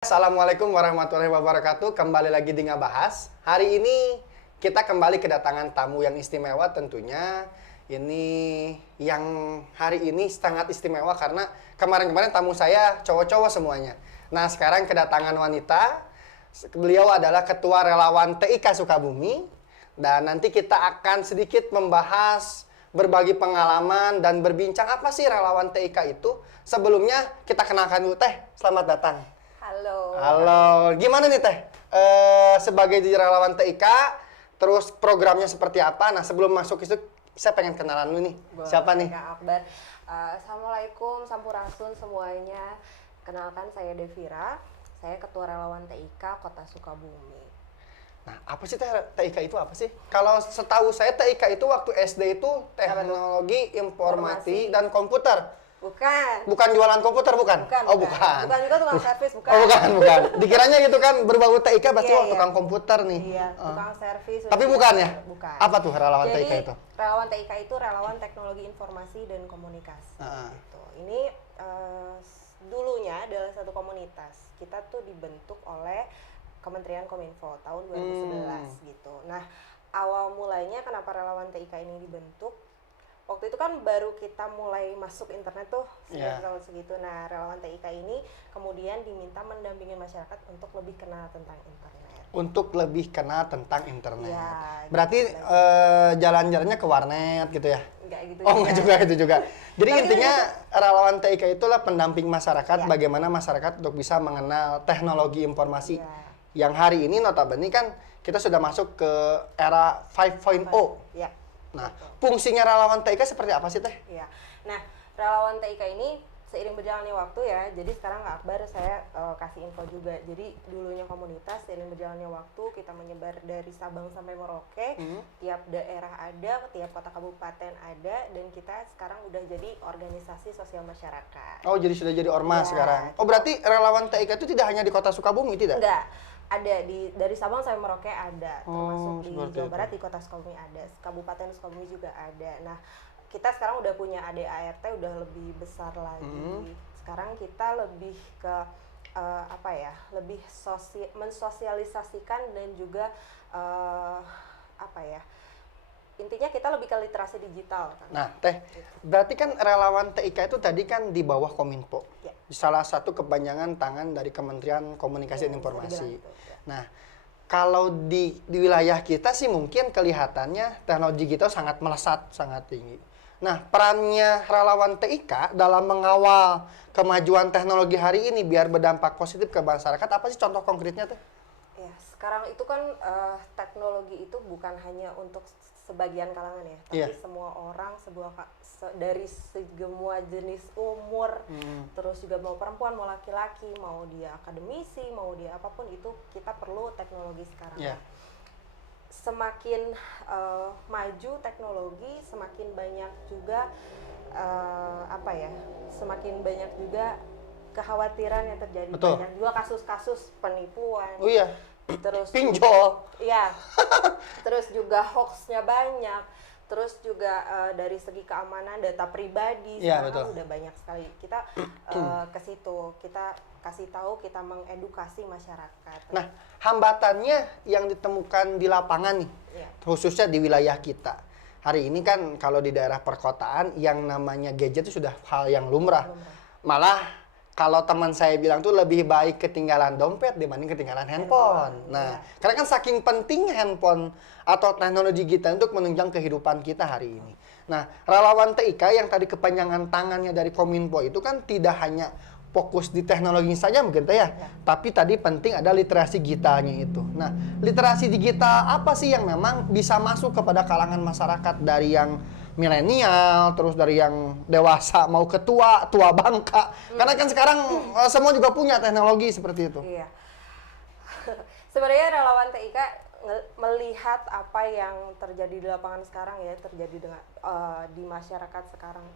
Assalamualaikum warahmatullahi wabarakatuh. Kembali lagi di Ngabahas. Hari ini kita kembali kedatangan tamu yang istimewa tentunya. Ini yang hari ini sangat istimewa karena kemarin-kemarin tamu saya cowok-cowok semuanya. Nah, sekarang kedatangan wanita. Beliau adalah Ketua Relawan TIK Sukabumi. Dan nanti kita akan sedikit membahas berbagi pengalaman dan berbincang apa sih relawan TIK itu. Sebelumnya kita kenalkan dulu Teh. Selamat datang. Halo. Halo, gimana nih Teh? Sebagai relawan TIK, terus programnya seperti apa? Nah, sebelum masuk itu, saya pengen kenalan dulu nih. Boleh, Siapa nih? Kak Akbar. Assalamualaikum, sampurasun semuanya. Kenalkan saya Devira. Saya Ketua Relawan TIK Kota Sukabumi. Nah, apa sih Teh? TIK itu apa sih? Kalau setahu saya TIK itu waktu SD itu teknologi informasi dan komputer. Bukan. Bukan jualan komputer, bukan? Bukan. Oh, bukan. Bukan juga tukang servis, bukan. Oh, bukan. Dikiranya gitu kan, berbau TIK pasti Iya, wah, tukang komputer nih. Iya, tukang servis. Tapi bukan ya? Bukan. Apa tuh relawan Jadi, TIK itu? relawan TIK itu relawan teknologi informasi dan komunikasi. Gitu. Ini dulunya adalah satu komunitas. Kita tuh dibentuk oleh Kementerian Kominfo tahun 2011 gitu. Nah, awal mulainya kenapa relawan TIK ini dibentuk? Waktu itu kan baru kita mulai masuk internet tuh tahun segitu. Nah, relawan TIK ini kemudian diminta mendampingi masyarakat untuk lebih kenal tentang internet. Untuk lebih kenal tentang internet. Ya, berarti gitu. jalan-jalannya ke warnet gitu ya? Enggak gitu. Oh, enggak juga itu juga. Jadi Tapi intinya relawan TIK itulah pendamping masyarakat, Ya. bagaimana masyarakat untuk bisa mengenal teknologi informasi. Ya. Yang hari ini notabene kan kita sudah masuk ke era 5.0. Ya. Nah, fungsinya relawan TIK seperti apa sih Teh? Iya. Nah, relawan TIK ini seiring berjalannya waktu ya. Jadi sekarang Kak Akbar saya kasih info juga. Jadi dulunya komunitas, seiring berjalannya waktu kita menyebar dari Sabang sampai Merauke. Tiap daerah ada, tiap kota kabupaten ada, dan kita sekarang udah jadi organisasi sosial masyarakat. Oh, jadi sudah jadi ormas Ya. sekarang. Oh, berarti relawan TIK itu tidak hanya di Kota Sukabumi, tidak? Enggak. Ada dari Sabang sampai Merauke ada, termasuk di seperti Jawa itu. Barat di Kota Sukabumi ada, Kabupaten Sukabumi juga ada. Nah, kita sekarang udah punya ADART udah lebih besar lagi. Sekarang kita lebih ke apa ya? Lebih mensosialisasikan dan juga apa ya? Intinya kita lebih ke literasi digital kan. Nah, Teh, berarti kan relawan TIK itu tadi kan di bawah Kominfo. Ya. Salah satu kepanjangan tangan dari Kementerian Komunikasi dan Ya, bisa Informasi. dibilang gitu, ya. Nah, kalau di wilayah kita sih mungkin kelihatannya teknologi digital sangat melesat, sangat tinggi. Nah, perannya relawan TIK dalam mengawal kemajuan teknologi hari ini biar berdampak positif ke masyarakat, apa sih contoh konkretnya, Teh? Ya, sekarang itu kan teknologi itu bukan hanya untuk sebagian kalangan ya, tapi Iya. semua orang, dari semua jenis umur, terus juga mau perempuan, mau laki-laki, mau dia akademisi, mau dia apapun itu, kita perlu teknologi sekarang. Iya. Semakin maju teknologi, semakin banyak juga apa ya, semakin banyak juga kekhawatiran yang terjadi. Betul. Banyak juga kasus-kasus penipuan. Oh iya, Terus pinjol. Iya. Terus juga hoaxnya banyak. Terus juga dari segi keamanan data pribadi Iya, sekarang betul. udah banyak sekali. Kita ke situ, kita kasih tahu, kita mengedukasi masyarakat. Nah, hambatannya yang ditemukan di lapangan nih, Iya. khususnya di wilayah kita. Hari ini kan kalau di daerah perkotaan yang namanya gadget itu sudah hal yang lumrah. Malah kalau teman saya bilang tuh lebih baik ketinggalan dompet dibanding ketinggalan handphone. Nah, karena kan saking penting handphone atau teknologi kita untuk menunjang kehidupan kita hari ini. Nah, relawan TIK yang tadi kepanjangan tangannya dari Kominfo itu kan tidak hanya fokus di teknologi saja mungkin Teh ya. Tapi tadi penting ada literasi digitalnya itu. Nah, literasi digital apa sih yang memang bisa masuk kepada kalangan masyarakat dari yang milenial, terus dari yang dewasa mau ke tua bangka. Karena kan sekarang semua juga punya teknologi seperti itu. Iya. Sebenarnya relawan TIK melihat apa yang terjadi di lapangan sekarang ya, terjadi dengan di masyarakat sekarang.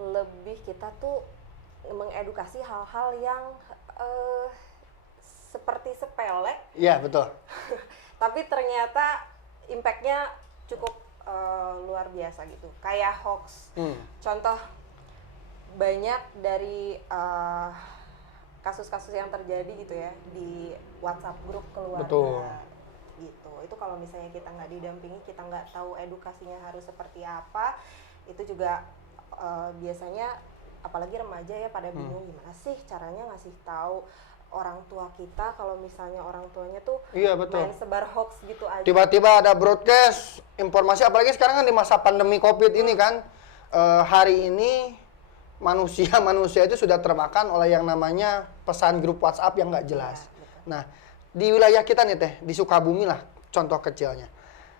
Lebih kita tuh mengedukasi hal-hal yang seperti sepele, Iya, betul. tapi ternyata impact-nya cukup luar biasa gitu. Kayak hoax. Contoh banyak dari kasus-kasus yang terjadi gitu ya di WhatsApp grup keluarga. Betul. Gitu. Itu kalau misalnya kita nggak didampingi, kita nggak tahu edukasinya harus seperti apa, itu juga biasanya apalagi remaja ya pada bingung gimana sih caranya ngasih tahu orang tua kita kalau misalnya orang tuanya tuh Iya, betul. main sebar hoax gitu aja. Tiba-tiba ada broadcast informasi, apalagi sekarang kan di masa pandemi COVID ini kan, hari ini manusia itu sudah termakan oleh yang namanya pesan grup WhatsApp yang nggak jelas. Ya, Nah, di wilayah kita nih Teh, di Sukabumi lah contoh kecilnya.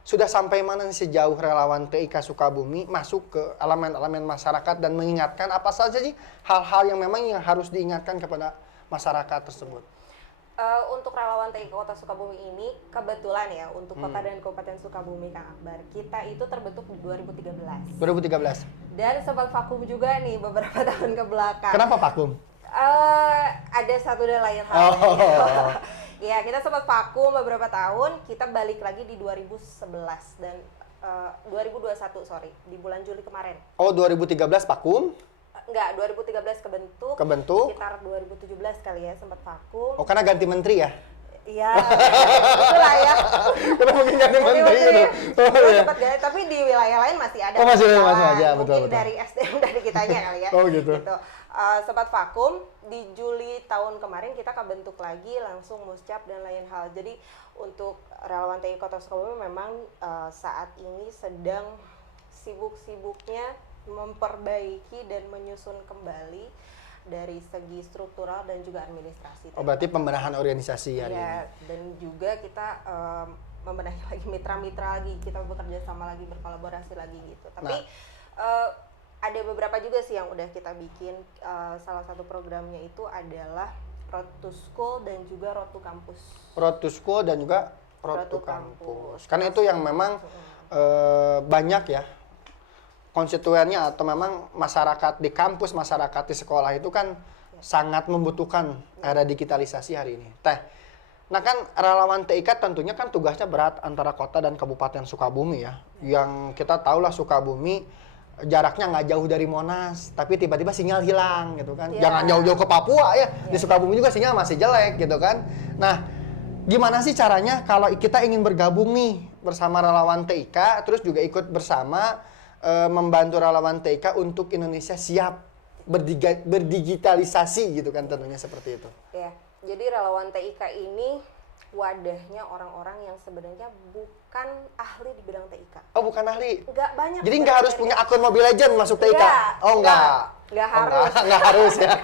Sudah sampai mana nih sejauh relawan TIK Sukabumi masuk ke elemen-elemen masyarakat dan mengingatkan apa saja sih hal-hal yang memang yang harus diingatkan kepada masyarakat tersebut? Untuk relawan TIK Kota Sukabumi ini kebetulan ya untuk Kota dan Kabupaten Sukabumi Kang Akbar, kita itu terbentuk di 2013. 2013. Dan sempat vakum juga nih beberapa tahun ke belakang. Kenapa vakum? Ada satu dan lain hal. Ya, kita sempat vakum beberapa tahun, kita balik lagi di 2011 dan 2021 di bulan Juli kemarin. Oh, 2013 vakum? Enggak, 2013 kebentuk. Sekitar 2017 kali ya sempat vakum. Oh, karena ganti menteri ya? Iya, itulah ya. Kenapa mungkin ganti menteri gitu? Sempat ganti, tapi di wilayah lain masih ada. Oh, masih jalan. ada, betul. Mungkin dari SDM dari kitanya kali ya. Oh, gitu. Sempat vakum, di Juli tahun kemarin kita kebentuk lagi langsung muscap dan lain hal. Jadi untuk relawan TIK Kota Sukabumi memang saat ini sedang sibuk-sibuknya memperbaiki dan menyusun kembali dari segi struktural dan juga administrasi. Oh, berarti pembenahan organisasi hari ini. Dan juga kita membenahi lagi mitra-mitra lagi, kita bekerja sama lagi, berkolaborasi lagi gitu. Tapi ada beberapa juga sih yang udah kita bikin. Salah satu programnya itu adalah Road to School dan juga Road to Campus. Road to School dan juga Road to Campus. Karena itu yang memang banyak ya konstituennya atau memang masyarakat di kampus, masyarakat di sekolah itu kan sangat membutuhkan era digitalisasi hari ini. Nah kan relawan TIK tentunya kan tugasnya berat antara kota dan kabupaten Sukabumi ya. Yang kita tahu lah Sukabumi jaraknya nggak jauh dari Monas, tapi tiba-tiba sinyal hilang gitu kan. Jangan jauh-jauh ke Papua ya, di Sukabumi juga sinyal masih jelek gitu kan. Nah, gimana sih caranya kalau kita ingin bergabung nih bersama relawan TIK, terus juga ikut bersama membantu relawan TIK untuk Indonesia siap berdigitalisasi gitu kan, tentunya seperti itu. Ya, jadi relawan TIK ini wadahnya orang-orang yang sebenarnya bukan ahli di bidang TIK. Oh, bukan ahli? Enggak banyak. Jadi nggak harus punya akun Mobile Legends masuk TIK? Oh, enggak. Nggak harus. Nggak harus ya.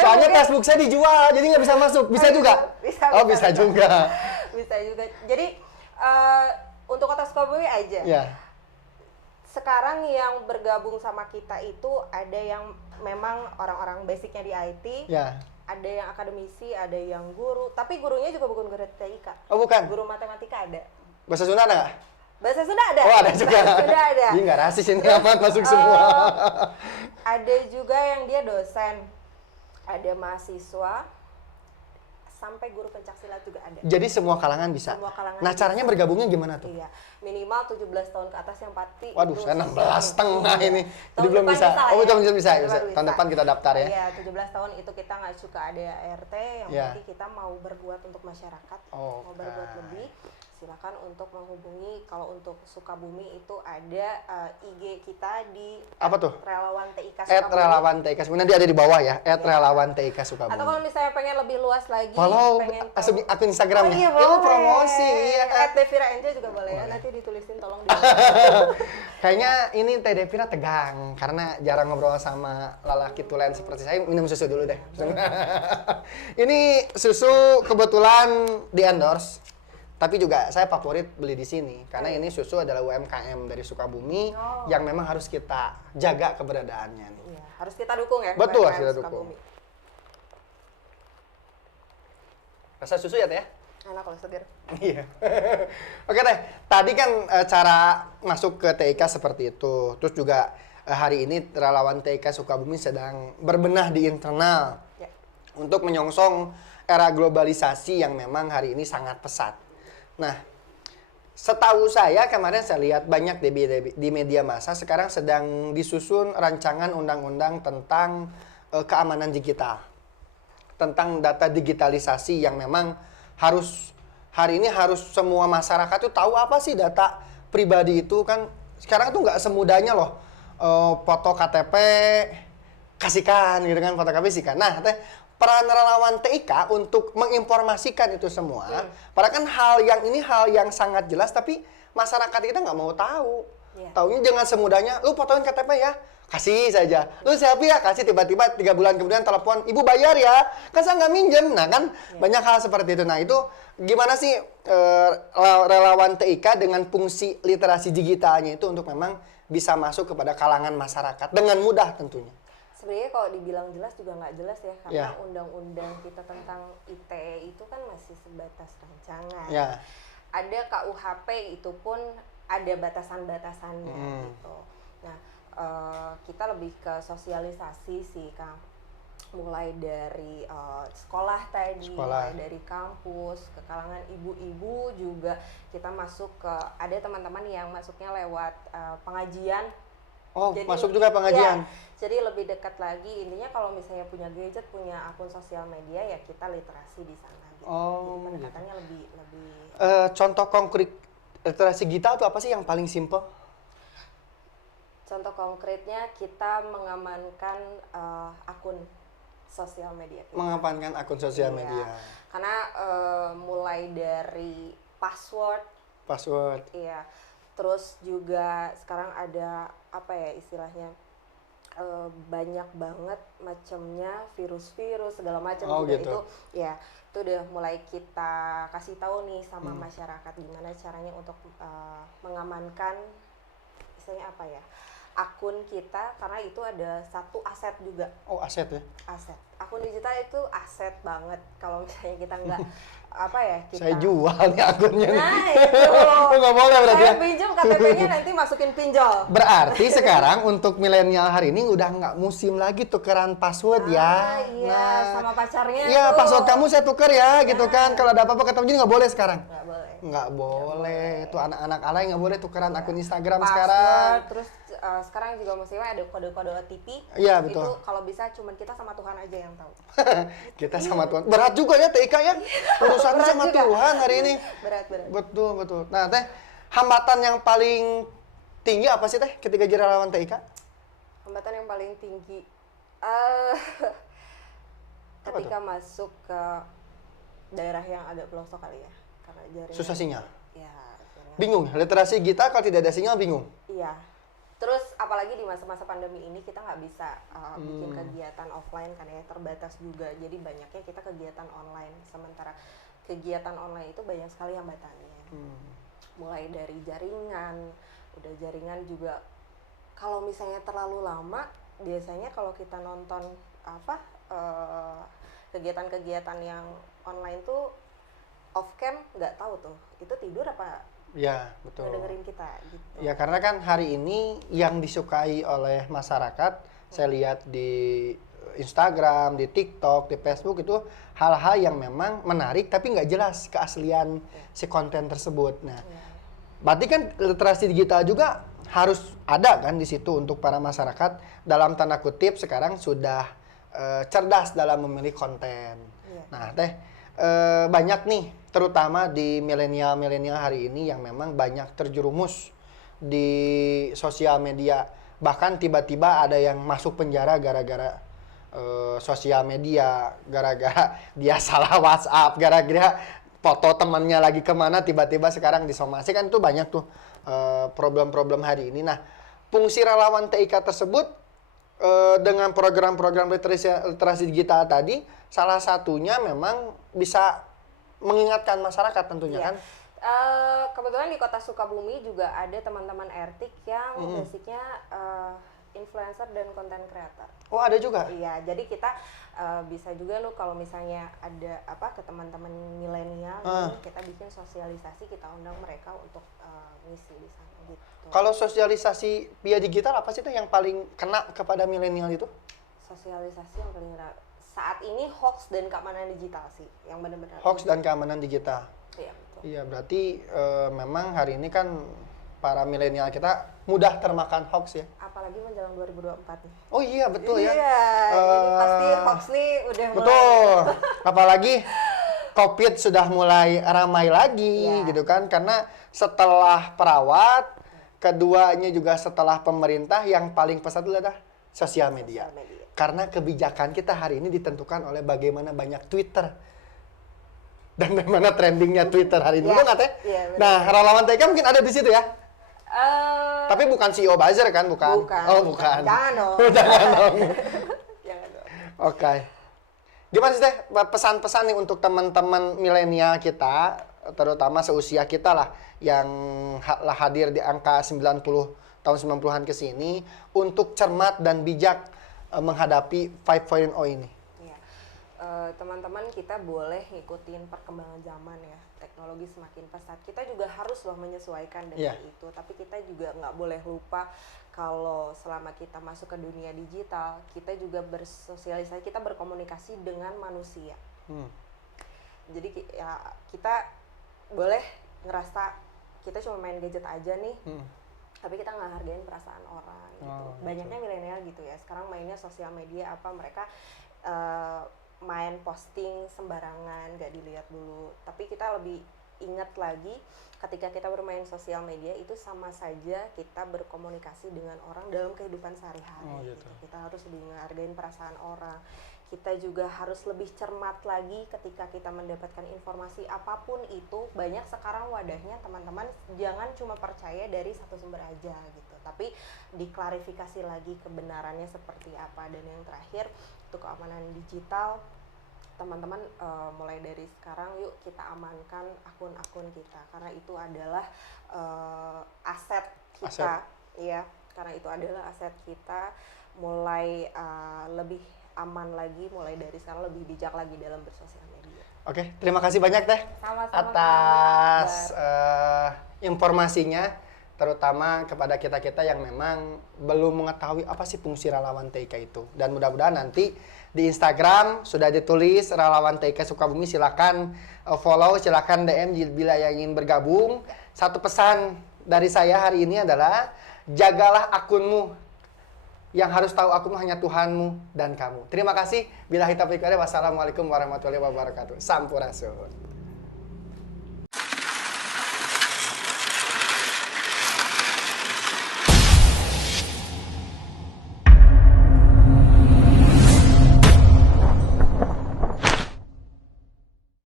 Soalnya Facebook saya dijual, jadi nggak bisa masuk. Bisa juga? Bisa juga. Bisa juga. Jadi untuk Kota Sukabumi aja. Ya. Sekarang yang bergabung sama kita itu ada yang memang orang-orang basicnya di IT. Ya. Ada yang akademisi, ada yang guru. Tapi gurunya juga bukan guru TIK. Oh, bukan? Guru matematika ada. Bahasa Sunda ada nggak? Bahasa Sunda ada. Oh, ada juga. Sudah ada. Ini nggak rasis ini aman masuk semua. Ada juga yang dia dosen. Ada mahasiswa. Sampai guru pencaksilat juga ada. Jadi semua kalangan bisa? Semua kalangan nah, caranya bisa. Bergabungnya gimana tuh? Iya. Minimal 17 tahun ke atas yang pasti. Waduh, saya 16 setengah ini. Jadi Tahun belum depan bisa. ya. Belum bisa. Tahun depan kita daftar ya. Iya, 17 tahun itu kita nggak suka ada ART, yang penting kita mau berbuat untuk masyarakat, mau berbuat lebih. Silakan untuk menghubungi. Kalau untuk Sukabumi itu ada IG kita di apa tuh? Relawan TIK Sukabumi. @relawan TIK Sukabumi. Nanti ada di bawah ya. @relawan TIK Sukabumi. Atau kalau misalnya pengen lebih luas lagi, follow pengen akun Instagramnya. Oh, iya, itu promosi. Iya. @devira NJ juga boleh ya. Nanti ditulisin tolong. Kayaknya ini Teh Devira tegang karena jarang ngobrol sama lelaki tulen seperti saya. Minum susu dulu deh. Ini susu kebetulan di endorse. Tapi juga saya favorit beli di sini karena ini susu adalah UMKM dari Sukabumi yang memang harus kita jaga keberadaannya nih. Iya, harus kita dukung ya. Betul, UMKM harus kita dukung. Sukabumi. Rasa susu ya Teh? Enak kalau segar. Iya. Oke Teh, tadi kan cara masuk ke TIK seperti itu. Terus juga hari ini relawan TIK Sukabumi sedang berbenah di internal untuk menyongsong era globalisasi yang memang hari ini sangat pesat. Nah, setahu saya kemarin saya lihat banyak di media massa sekarang sedang disusun rancangan undang-undang tentang keamanan digital. tentang data digitalisasi yang memang harus hari ini harus semua masyarakat tuh tahu apa sih data pribadi itu kan sekarang tuh nggak semudahnya loh foto KTP kasihkan gitu kan foto KTP kasihkan. Nah, peran relawan TIK untuk menginformasikan itu semua. Padahal kan hal yang sangat jelas tapi masyarakat kita nggak mau tahu. Taunya jangan semudahnya lu fotoin KTP ya. Kasih saja. Lu selfie ya, kasih tiba-tiba 3 bulan kemudian telepon, "Ibu bayar ya." Kan saya nggak minjem. Nah, kan banyak hal seperti itu. Nah, itu gimana sih relawan TIK dengan fungsi literasi digitalnya itu untuk memang bisa masuk kepada kalangan masyarakat dengan mudah tentunya. Sebenarnya kalau dibilang jelas juga nggak jelas ya, karena undang-undang kita tentang ITE itu kan masih sebatas rancangan. Ada KUHP itu pun ada batasan-batasannya gitu. Nah, kita lebih ke sosialisasi sih, Kang. Mulai dari sekolah tadi, mulai dari kampus, ke kalangan ibu-ibu juga kita masuk ke, ada teman-teman yang masuknya lewat pengajian. Oh, jadi, masuk juga pengajian? Ya, jadi lebih dekat lagi, intinya kalau misalnya punya gadget, punya akun sosial media, ya kita literasi di sana gitu. Jadi pendekatannya lebih contoh konkret literasi digital itu apa sih yang paling simple? Contoh konkretnya kita mengamankan akun sosial media kita. Mengamankan akun sosial media. Karena mulai dari password. Iya. Terus juga sekarang ada apa ya istilahnya, banyak banget macamnya, virus-virus segala macam juga gitu. Itu udah mulai kita kasih tahu nih sama masyarakat gimana caranya untuk mengamankan istilahnya apa ya, akun kita, karena itu ada satu aset juga. Oh, aset ya? Aset. Akun digital itu aset banget. Kalau misalnya kita nggak apa ya, kita... Saya jual nih akunnya. Nah, itu. Nggak boleh berarti ya? Saya pinjam KTP-nya nanti masukin pinjol. Berarti sekarang untuk milenial hari ini udah nggak musim lagi tukeran password ya. Iya, sama pacarnya. Iya, password kamu saya tuker ya, gitu kan. Kalau ada apa-apa ketemu, jadi nggak boleh sekarang. Nggak boleh. Nggak boleh. Itu anak-anak alay nggak boleh tukeran akun Instagram password, sekarang. Terus sekarang juga maksudnya ada kode-kode OTP. Iya, betul. Itu kalau bisa cuman kita sama Tuhan aja yang tahu. Kita sama Tuhan. Berat juga ya TIK ya. Urusannya sama juga. Tuhan hari ini. Berat. Betul. Nah, Teh, hambatan yang paling tinggi apa sih Teh ketika jadi relawan TIK? Hambatan yang paling tinggi ketika masuk ke daerah yang agak pelosok kali ya. Karena jaringan susah sinyal. Ya, bingung. Literasi kita kalau tidak ada sinyal bingung. Iya. Terus apalagi di masa-masa pandemi ini kita nggak bisa bikin kegiatan offline kan ya, terbatas juga. Jadi banyaknya kita kegiatan online. Sementara kegiatan online itu banyak sekali hambatannya. Mulai dari jaringan, udah jaringan juga. Kalau misalnya terlalu lama, biasanya kalau kita nonton kegiatan-kegiatan yang online tuh off cam nggak tahu tuh itu tidur apa. Ya, betul. Dengerin kita gitu. Ya, karena kan hari ini yang disukai oleh masyarakat, saya lihat di Instagram, di TikTok, di Facebook itu hal-hal yang memang menarik tapi nggak jelas keaslian si konten tersebut. Nah, berarti kan literasi digital juga harus ada kan di situ untuk para masyarakat, dalam tanda kutip sekarang sudah cerdas dalam memilih konten. Nah, Teh, banyak nih terutama di milenial hari ini yang memang banyak terjerumus di sosial media, bahkan tiba-tiba ada yang masuk penjara gara-gara sosial media, gara-gara dia salah WhatsApp, gara-gara foto temannya lagi kemana tiba-tiba sekarang disomasi, kan itu banyak tuh problem-problem hari ini. Nah, fungsi relawan TIK tersebut dengan program-program literasi digital tadi, salah satunya memang bisa mengingatkan masyarakat tentunya kan. Kebetulan di Kota Sukabumi juga ada teman-teman RTIK yang basicnya influencer dan konten creator. Oh, ada juga? Iya, jadi kita bisa juga loh kalau misalnya ada ke teman-teman milenial, kita bikin sosialisasi, kita undang mereka untuk ngisi di sana gitu. Kalau sosialisasi via digital apa sih tuh yang paling kena kepada milenial itu? Sosialisasi yang paling kena saat ini hoax dan keamanan digital sih, yang benar-benar hoax dan keamanan digital. Iya, betul. Iya, berarti memang hari ini kan para milenial kita mudah termakan hoax ya. Apalagi menjelang 2024 nih. Oh iya betul ya. Iya, jadi pasti hoax nih udah mulai. Betul. Apalagi COVID sudah mulai ramai lagi Iya. gitu kan, karena setelah perawat, keduanya juga setelah pemerintah, yang paling pesat itu adalah sosial media. Sosial media. Karena kebijakan kita hari ini ditentukan oleh bagaimana banyak Twitter dan bagaimana trendingnya Twitter hari ini. Iya. Betul nggak Teh? Iya, benar. Nah, relawan TK mungkin ada di situ ya. Tapi bukan CEO buzzer kan, bukan? Bukan. Oh, bukan. Jangan dong. Jangan dong. Jangan dong. Oke. Gimana sih Teh pesan-pesan nih untuk teman-teman milenial kita, terutama seusia kita lah, yang hadir di angka 90 tahun 90-an ke sini, untuk cermat dan bijak menghadapi 5.0 ini? Iya. Teman-teman kita boleh ngikutin perkembangan zaman ya, teknologi semakin pesat. Kita juga harus loh menyesuaikan dengan itu. Tapi kita juga nggak boleh lupa kalau selama kita masuk ke dunia digital, kita juga bersosialisasi, kita berkomunikasi dengan manusia. Jadi ya kita boleh ngerasa kita cuma main gadget aja nih, tapi kita nggak hargain perasaan orang gitu. Banyaknya milenial gitu ya, sekarang mainnya sosial media apa, mereka main posting sembarangan, nggak dilihat dulu. Tapi kita lebih ingat lagi ketika kita bermain sosial media itu sama saja kita berkomunikasi dengan orang dalam kehidupan sehari-hari. Gitu. Kita harus lebih menghargai perasaan orang. Kita juga harus lebih cermat lagi ketika kita mendapatkan informasi apapun itu. Banyak sekarang wadahnya teman-teman, jangan cuma percaya dari satu sumber aja gitu, tapi diklarifikasi lagi kebenarannya seperti apa. Dan yang terakhir, untuk keamanan digital, teman-teman mulai dari sekarang yuk kita amankan akun-akun kita, karena itu adalah aset kita. Ya, karena itu adalah aset kita. Mulai lebih aman lagi, mulai dari sekarang lebih bijak lagi dalam bersosial media. Oke, terima kasih banyak Teh atas informasinya, terutama kepada kita-kita yang memang belum mengetahui apa sih fungsi relawan TK itu. Dan mudah-mudahan nanti di Instagram sudah ditulis relawan TK Sukabumi, silakan follow, silakan DM bila yang ingin bergabung. Satu pesan dari saya hari ini adalah jagalah akunmu. Yang harus tahu akunmu hanya Tuhanmu dan kamu. Terima kasih. Billahi taufiq wal hidayah. Wassalamualaikum warahmatullahi wabarakatuh. Sampurasun.